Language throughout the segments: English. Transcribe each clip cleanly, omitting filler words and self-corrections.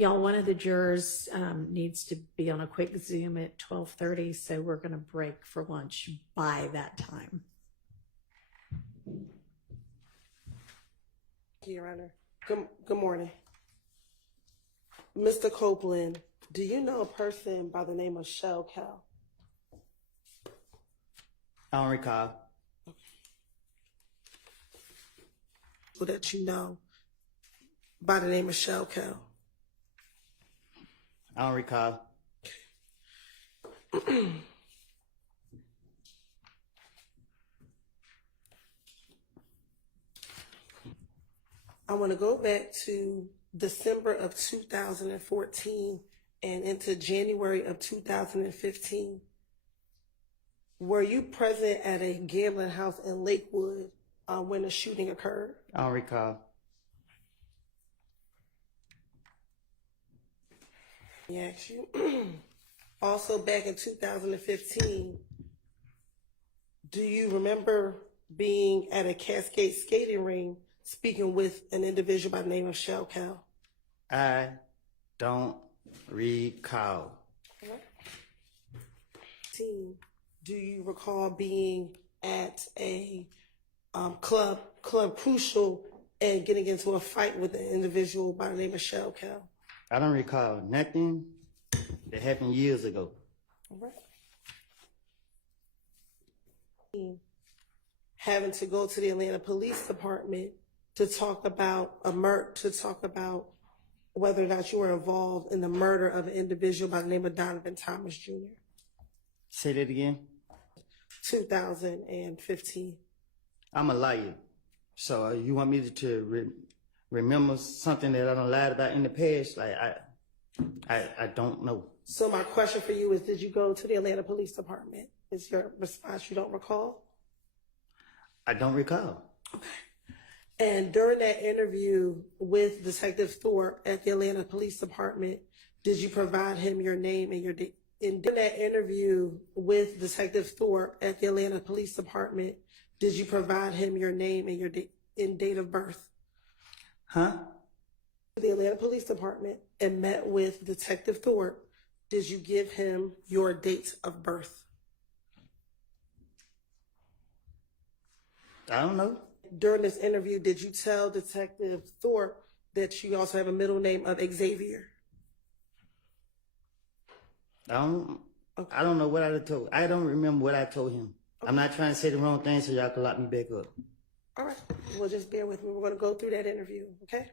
Y'all, one of the jurors needs to be on a quick Zoom at 12:30, so we're going to break for lunch by that time. Your Honor. Good morning. Mr. Copeland, do you know a person by the name of Shell Cal? I don't recall. Who that you know by the name of Shell Cal? I don't recall. I want to go back to December of 2014 and into January of 2015. Were you present at a gambling house in Lakewood when the shooting occurred? I don't recall. Let me ask you. Also, back in 2015, do you remember being at a Cascade skating ring speaking with an individual by the name of Shell Cal? I don't recall. Do you recall being at a club Crucial and getting into a fight with an individual by the name of Shell Cal? I don't recall nothing that happened years ago. All right. Having to go to the Atlanta Police Department to talk about whether or not you were involved in the murder of an individual by the name of Donovan Thomas Jr. Say that again. 2015. I'm a liar. So you want me to remember something that I done lied about in the past? Like, I don't know. So my question for you is, did you go to the Atlanta Police Department? Is your response you don't recall? I don't recall. Okay. And during that interview with Detective Thorpe at the Atlanta Police Department, did you provide him your name and your date? In that interview with Detective Thorpe at the Atlanta Police Department, did you provide him your name and your date of birth? Huh? The Atlanta Police Department and met with Detective Thorpe. Did you give him your date of birth? I don't know. During this interview, did you tell Detective Thorpe that you also have a middle name of Xavier? I don't know what I told. I don't remember what I told him. Okay. I'm not trying to say the wrong thing so y'all can lock me back up. All right. Well, just bear with me. We're going to go through that interview, okay?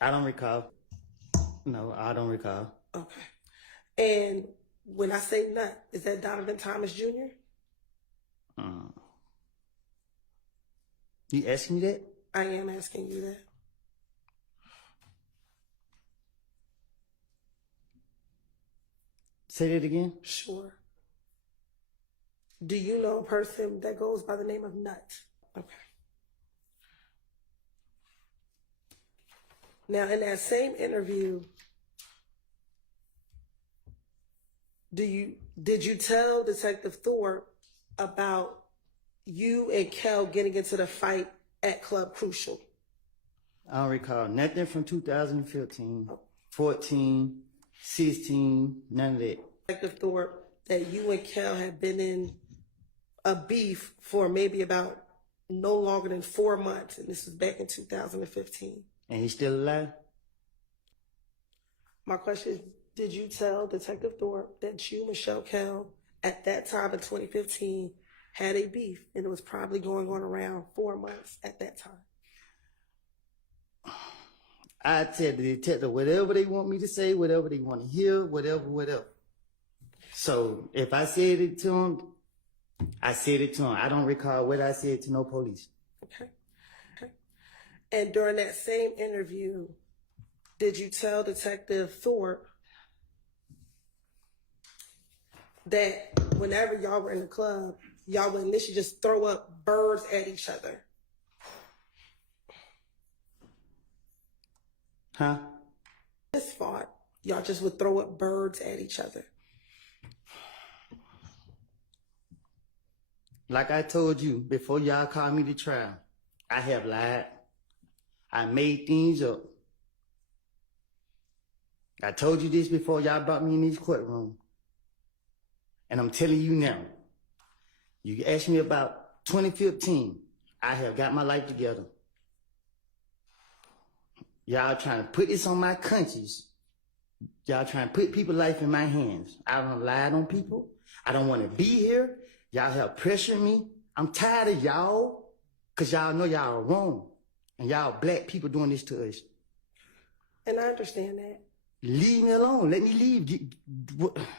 I don't recall. No, I don't recall. Okay. And when I say nut, is that Donovan Thomas Jr.? You asking me that? I am asking you that. Say that again? Sure. Do you know a person that goes by the name of Nut? Okay. Now, in that same interview, did you tell Detective Thorpe about you and Kel getting into the fight at Club Crucial? I don't recall nothing from 2015, 14, 16, none of that. Detective Thorpe, that you and Kel had been in a beef for maybe about no longer than 4 months, and this was back in 2015. And he's still alive? My question is, did you tell Detective Thorpe that you, Michelle Kel, at that time in 2015, had a beef, and it was probably going on around 4 months at that time? I tell the detective whatever they want me to say, whatever they want to hear, whatever. So if I said it to him, I said it to him. I don't recall what I said to no police. Okay. And during that same interview, did you tell Detective Thorpe that whenever y'all were in the club, y'all would initially just throw up birds at each other? Huh? This fought, y'all just would throw up birds at each other. Like I told you, before y'all called me to trial, I have lied. I made things up. I told you this before y'all brought me in this courtroom. And I'm telling you now. You asked me about 2015. I have got my life together. Y'all trying to put this on my conscience. Y'all trying to put people's life in my hands. I don't lie on people. I don't want to be here. Y'all have pressured me. I'm tired of y'all, because y'all know y'all are wrong. And y'all black people doing this to us. And I understand that. Leave me alone. Let me leave.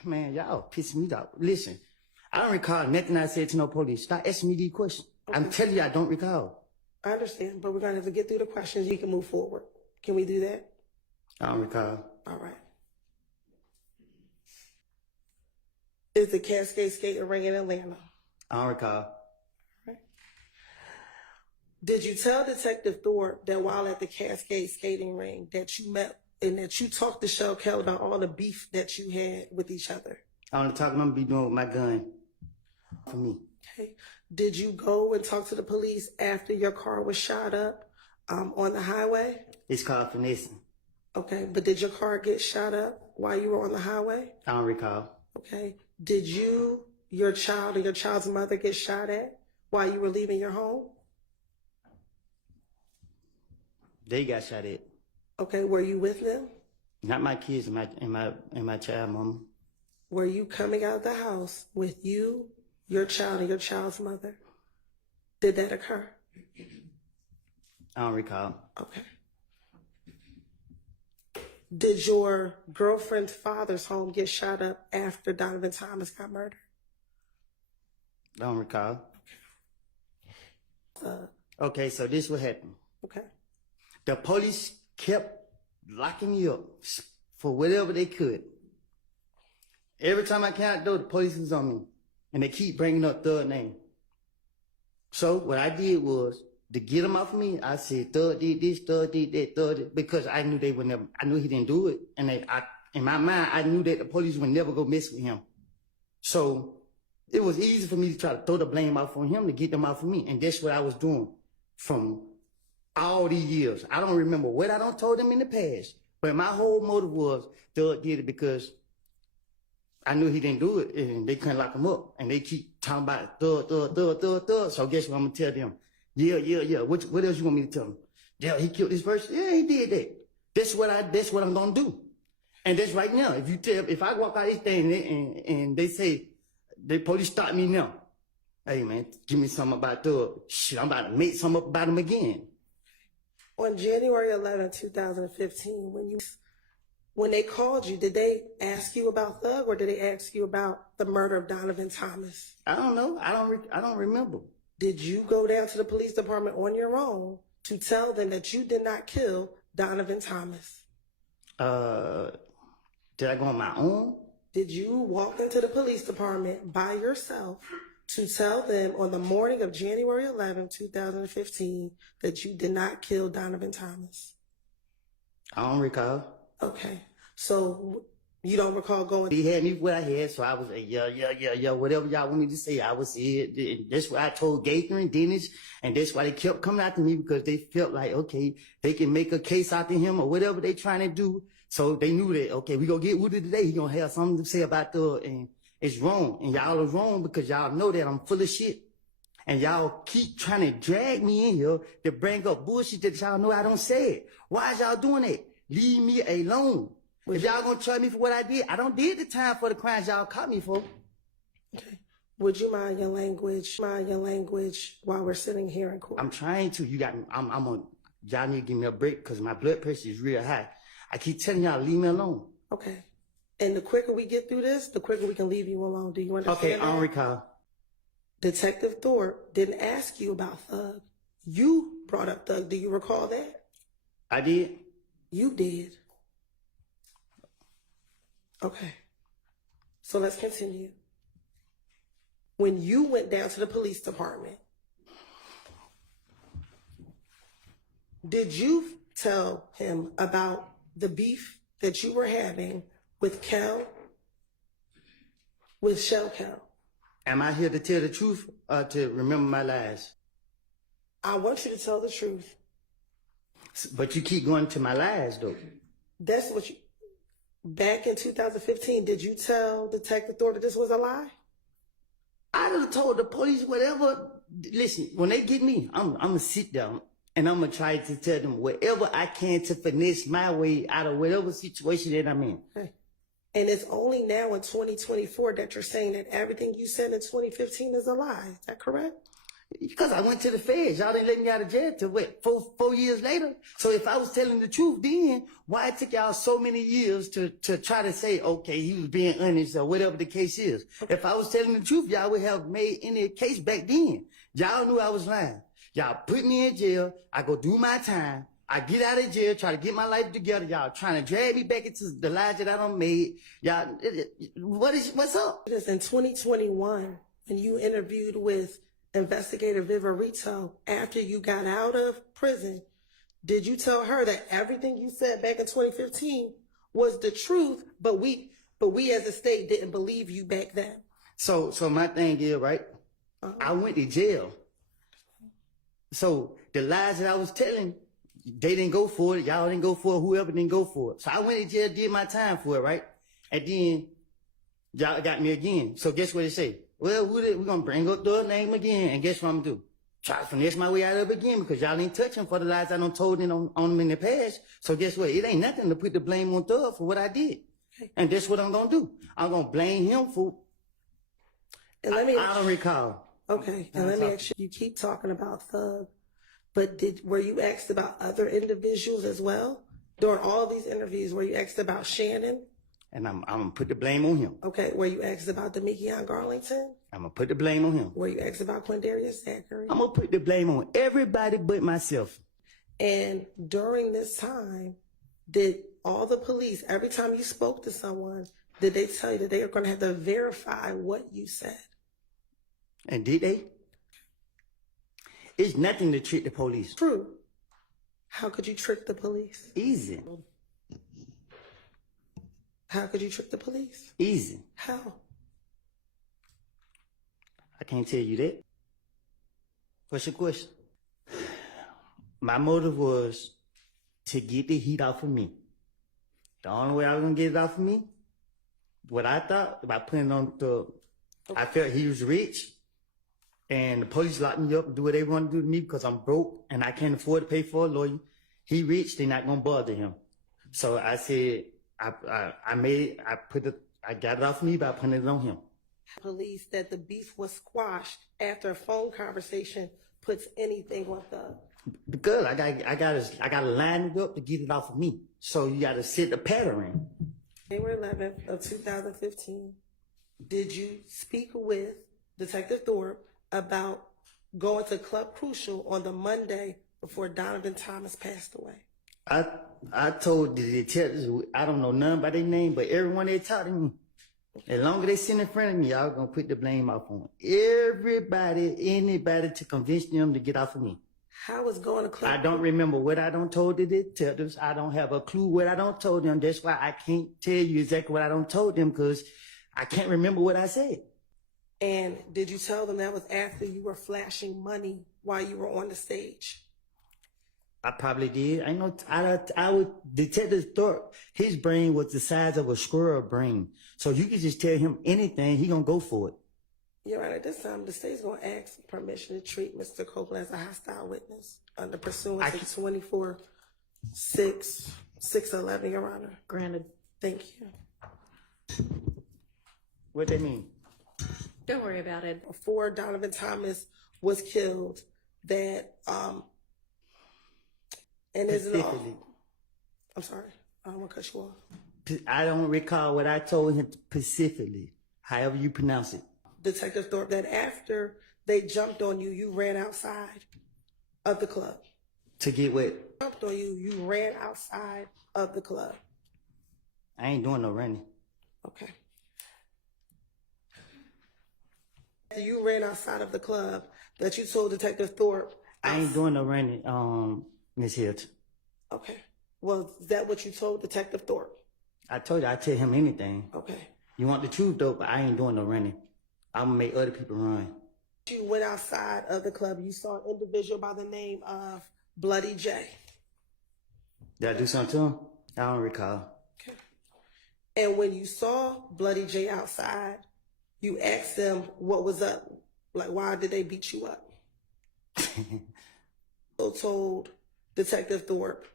Man, y'all pissing me off. Listen, I don't recall nothing I said to no police. Stop asking me these questions. Okay. I'm telling you, I don't recall. I understand, but we're going to have to get through the questions. You can move forward. Can we do that? I don't recall. All right. Is the Cascade Skating Ring in Atlanta? I don't recall. Right. Did you tell Detective Thorpe that while at the Cascade Skating Ring that you met and that you talked to Shell Kell about all the beef that you had with each other? I only talk I'm gonna be doing with my gun for me. Okay. Did you go and talk to the police after your car was shot up on the highway? It's called finessing. Okay, but did your car get shot up while you were on the highway? I don't recall. Okay. Did you, your child, and your child's mother get shot at while you were leaving your home? They got shot at. Okay, were you with them? Not my kids and my child, mama. Were you coming out of the house with you, your child, and your child's mother? Did that occur? I don't recall. Okay. Did your girlfriend's father's home get shot up after Donovan Thomas got murdered? I don't recall. Uh, Okay, so this what happened. okay. The police kept locking me up for whatever they could. Every time I came out the door, the police was on me. And they keep bringing up Thug name. So what I did was, to get him off of me, I said, Thug did this, Thug did that, Thug did, because I knew they would never, I knew he didn't do it. And in my mind, I knew that the police would never go mess with him. So it was easy for me to try to throw the blame off on him to get them off of me. And that's what I was doing from all these years. I don't remember what I don't told them in the past, but my whole motive was Thug did it because I knew he didn't do it, and they couldn't lock him up. And they keep talking about Thug, Thug, Thug, Thug, Thug. So guess what I'm gonna tell them? Yeah. What else you want me to tell them? Yeah, he killed this person. Yeah, he did that. That's what I'm gonna do. And that's right now. If I walk out this thing and they say the police stop me now, hey man, give me something about Thug. Shit, I'm about to make something up about him again. On January 11, 2015, when they called you, did they ask you about Thug or did they ask you about the murder of Donovan Thomas? I don't know. I don't remember. Did you go down to the police department on your own to tell them that you did not kill Donovan Thomas? Did I go on my own? Did you walk into the police department by yourself to tell them on the morning of January 11, 2015, that you did not kill Donovan Thomas? I don't recall. Okay. So you don't recall going? He had me what I had, so I was like, yeah, whatever y'all want me to say, I would say it. And that's what I told Gaither and Dennis, and that's why they kept coming after me, because they felt like, okay, they can make a case out of him or whatever they trying to do. So they knew that, okay, we gonna get Woody today, he gonna have something to say about Thug, and it's wrong. And y'all are wrong because y'all know that I'm full of shit. And y'all keep trying to drag me in here to bring up bullshit that y'all know I don't say it. Why is y'all doing that? Leave me alone. If y'all gonna charge me for what I did the time for the crimes y'all caught me for. Okay. Would you mind your language while we're sitting here in court? I'm trying to. Y'all need to give me a break because my blood pressure is real high. I keep telling y'all, leave me alone. Okay. And the quicker we get through this, the quicker we can leave you alone. Do you understand? Okay, I don't recall. Detective Thorpe didn't ask you about Thug. You brought up Thug. Do you recall that? I did. You did. Okay. So let's continue. When you went down to the police department, did you tell him about the beef that you were having with Shell Kell? Am I here to tell the truth or to remember my lies? I want you to tell the truth. But you keep going to my lies, though. That's what you. Back in 2015, did you tell Detective Thorpe that this was a lie? I done told the police whatever. Listen, when they get me, I'm gonna sit down and I'm gonna try to tell them whatever I can to finesse my way out of whatever situation that I'm in. Okay. And it's only now in 2024 that you're saying that everything you said in 2015 is a lie. Is that correct? Because I went to the feds. Y'all didn't let me out of jail till what, 4 years later? So if I was telling the truth then, why it took y'all so many years to try to say, okay, he was being honest or whatever the case is? If I was telling the truth, y'all would have made any case back then. Y'all knew I was lying. Y'all put me in jail. I go do my time. I get out of jail, try to get my life together. Y'all trying to drag me back into the lies that I done made. Y'all, what's up? It is in 2021 when you interviewed with Investigator Viverito after you got out of prison. Did you tell her that everything you said back in 2015 was the truth, but we as a state didn't believe you back then? So my thing is, right? I went to jail. So the lies that I was telling, they didn't go for it. Y'all didn't go for it. Whoever didn't go for it. So I went to jail, did my time for it, right? And then y'all got me again. So guess what they say? Well, we're going to bring up the name again. And guess what I'm going to do? Try to finesse my way out of it again because y'all ain't touching for the lies I done told on them in the past. So guess what? It ain't nothing to put the blame on Thug for what I did. And that's what I'm going to do. I'm going to blame him for... And let me... I don't recall. Okay, and let me ask you, you keep talking about Thug, but were you asked about other individuals as well? During all these interviews, were you asked about Shannon? And I'm going to put the blame on him. Okay, were you asked about Demekion Garlington? I'm going to put the blame on him. Were you asked about Quindarius Zachary? I'm going to put the blame on everybody but myself. And during this time, did all the police, every time you spoke to someone, did they tell you that they are going to have to verify what you said? And did they? It's nothing to trick the police. True. How could you trick the police? Easy. How could you trick the police? Easy. How? I can't tell you that. What's your question? My motive was to get the heat off of me. The only way I was going to get it off of me, what I thought, about putting on the... I felt he was rich, and the police locked me up and do what they want to do to me because I'm broke and I can't afford to pay for a lawyer. He rich, they're not going to bother him. So I said... I got it off me by putting it on him. Police that the beef was squashed after a phone conversation puts anything on Thug. Because I gotta line it up to get it off of me. So you gotta set the pattern. January 11th of 2015, did you speak with Detective Thorpe about going to Club Crucial on the Monday before Donovan Thomas passed away? I told the detectives, I don't know none by their name, but everyone they talked to me, as long as they sit in front of me, y'all gonna put the blame off on everybody, anybody to convince them to get off of me. How was going to Club? I don't remember what I don't told the detectives. I don't have a clue what I don't told them. That's why I can't tell you exactly what I don't told them because I can't remember what I said. And did you tell them that was after you were flashing money while you were on the stage? I probably did. I would Detective Thorpe, his brain was the size of a squirrel brain. So you could just tell him anything, he gonna go for it. You're right. At this time, the state's gonna ask for permission to treat Mr. Copeland as a hostile witness under pursuant to 24-6-611, Your Honor. Granted. Thank you. What that mean? Don't worry about it. Before Donovan Thomas was killed, that and is it all? I'm sorry, I don't want to cut you off. I don't recall what I told him specifically, however you pronounce it. Detective Thorpe, that after they jumped on you, you ran outside of the club. To get what? Jumped on you, you ran outside of the club. I ain't doing no running. Okay. After you ran outside of the club, that you told Detective Thorpe. I ain't doing no running, Miss Hilton. Okay. Well, is that what you told Detective Thorpe? I told you I'd tell him anything. Okay. You want the truth though, but I ain't doing no running. I'm gonna make other people run. You went outside of the club. You saw an individual by the name of Bloody J. Did I do something to him? I don't recall. Okay. And when you saw Bloody J outside, you asked them what was up. Like, why did they beat you up? So told Detective Thorpe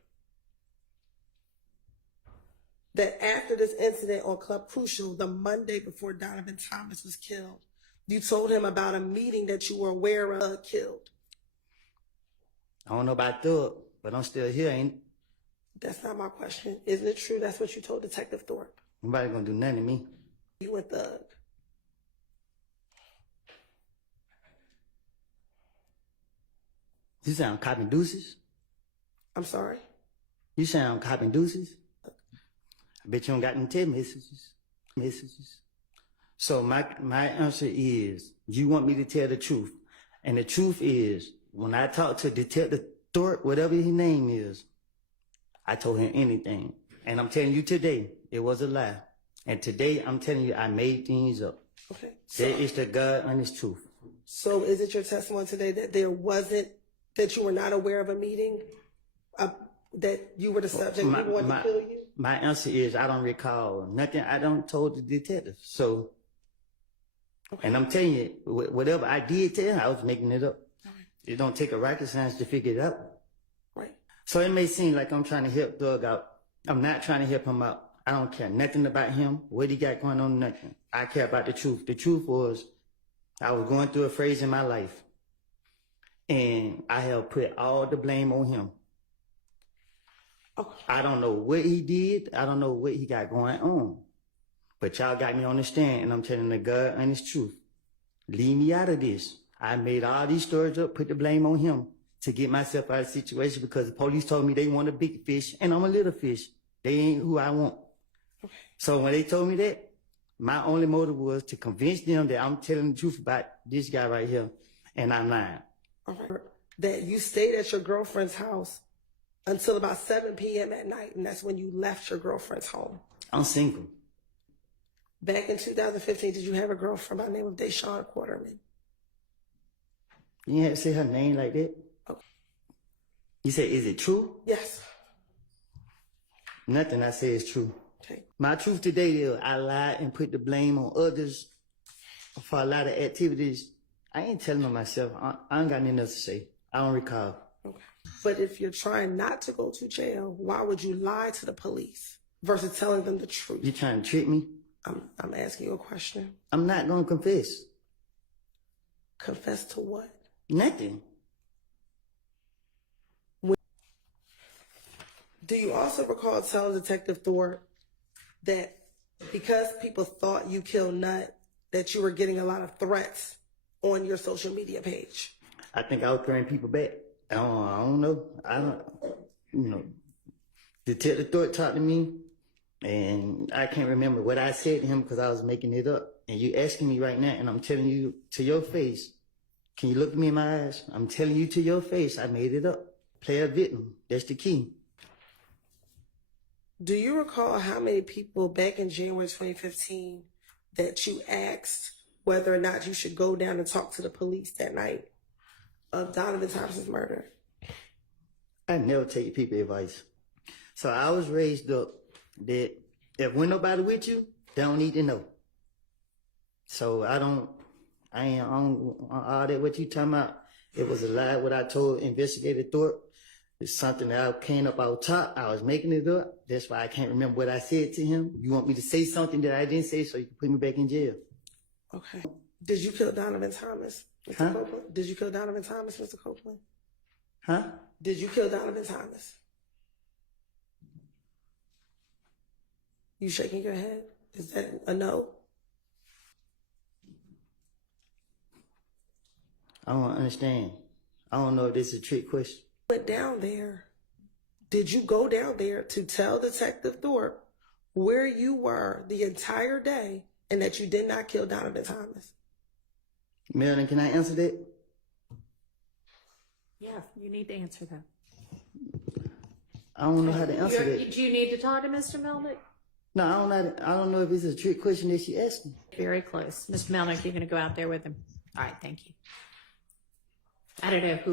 that after this incident on Club Crucial, the Monday before Donovan Thomas was killed, you told him about a meeting that you were aware of killed. I don't know about Thug, but I'm still here, ain't it? That's not my question. Isn't it true that's what you told Detective Thorpe? Nobody gonna do nothing to me. You and Thug. You sound copping deuces? I'm sorry? You sound copping deuces? I bet you don't got them text messages. So my answer is, you want me to tell the truth. And the truth is, when I talked to Detective Thorpe, whatever his name is, I told him anything. And I'm telling you today, it was a lie. And today, I'm telling you, I made things up. Okay. That is the God honest truth. So is it your testimony today that that you were not aware of a meeting, that you were the subject, people wanted to kill you? My answer is, I don't recall nothing. I don't told the detective. So, okay. And I'm telling you, whatever I did tell him, I was making it up. Right. It don't take a rocket science to figure it out. Right. So it may seem like I'm trying to help Doug out. I'm not trying to help him out. I don't care nothing about him, what he got going on, nothing. I care about the truth. The truth was, I was going through a phase in my life, and I have put all the blame on him. Okay. I don't know what he did. I don't know what he got going on. But y'all got me on the stand, and I'm telling the God honest truth. Leave me out of this. I made all these stories up, put the blame on him to get myself out of the situation because the police told me they want a big fish, and I'm a little fish. They ain't who I want. Okay. So when they told me that, my only motive was to convince them that I'm telling the truth about this guy right here, and I'm lying. Okay. That you stayed at your girlfriend's house until about 7 p.m. at night, and that's when you left your girlfriend's home. I'm single. Back in 2015, did you have a girlfriend by the name of Deshawn Quarterman? You didn't have to say her name like that? Okay. You said, is it true? Yes. Nothing I say is true. Okay. My truth today is I lied and put the blame on others for a lot of activities. I ain't telling on myself. I ain't got nothing else to say. I don't recall. Okay. But if you're trying not to go to jail, why would you lie to the police versus telling them the truth? You trying to trick me? I'm asking you a question. I'm not going to confess. Confess to what? Nothing. Do you also recall telling Detective Thorpe that because people thought you killed Nut, that you were getting a lot of threats on your social media page? I think I was throwing people back. I don't know. Detective Thorpe talked to me, and I can't remember what I said to him because I was making it up. And you asking me right now, and I'm telling you to your face. Can you look me in my eyes? I'm telling you to your face, I made it up. Play a victim. That's the key. Do you recall how many people back in January 2015 that you asked whether or not you should go down and talk to the police that night of Donovan Thomas's murder? I never take people advice. So I was raised up that if when nobody with you, they don't need to know. So I ain't on all that what you talking about. It was a lie what I told Investigator Thorpe. It's something that I came up out top. I was making it up. That's why I can't remember what I said to him. You want me to say something that I didn't say so you can put me back in jail. Okay. Did you kill Donovan Thomas, Mr. Copeland? Did you kill Donovan Thomas, Mr. Copeland? Huh? Did you kill Donovan Thomas? You shaking your head? Is that a no? I don't understand. I don't know if this is a trick question. Went down there. Did you go down there to tell Detective Thorpe where you were the entire day and that you did not kill Donovan Thomas? Marilyn, can I answer that? Yeah, you need to answer that. I don't know how to answer that. Do you need to talk to Mr. Melnick? No, I don't know if it's a trick question that she asked me. Very close. Mr. Melnick, you're going to go out there with him. All right, thank you. I don't know who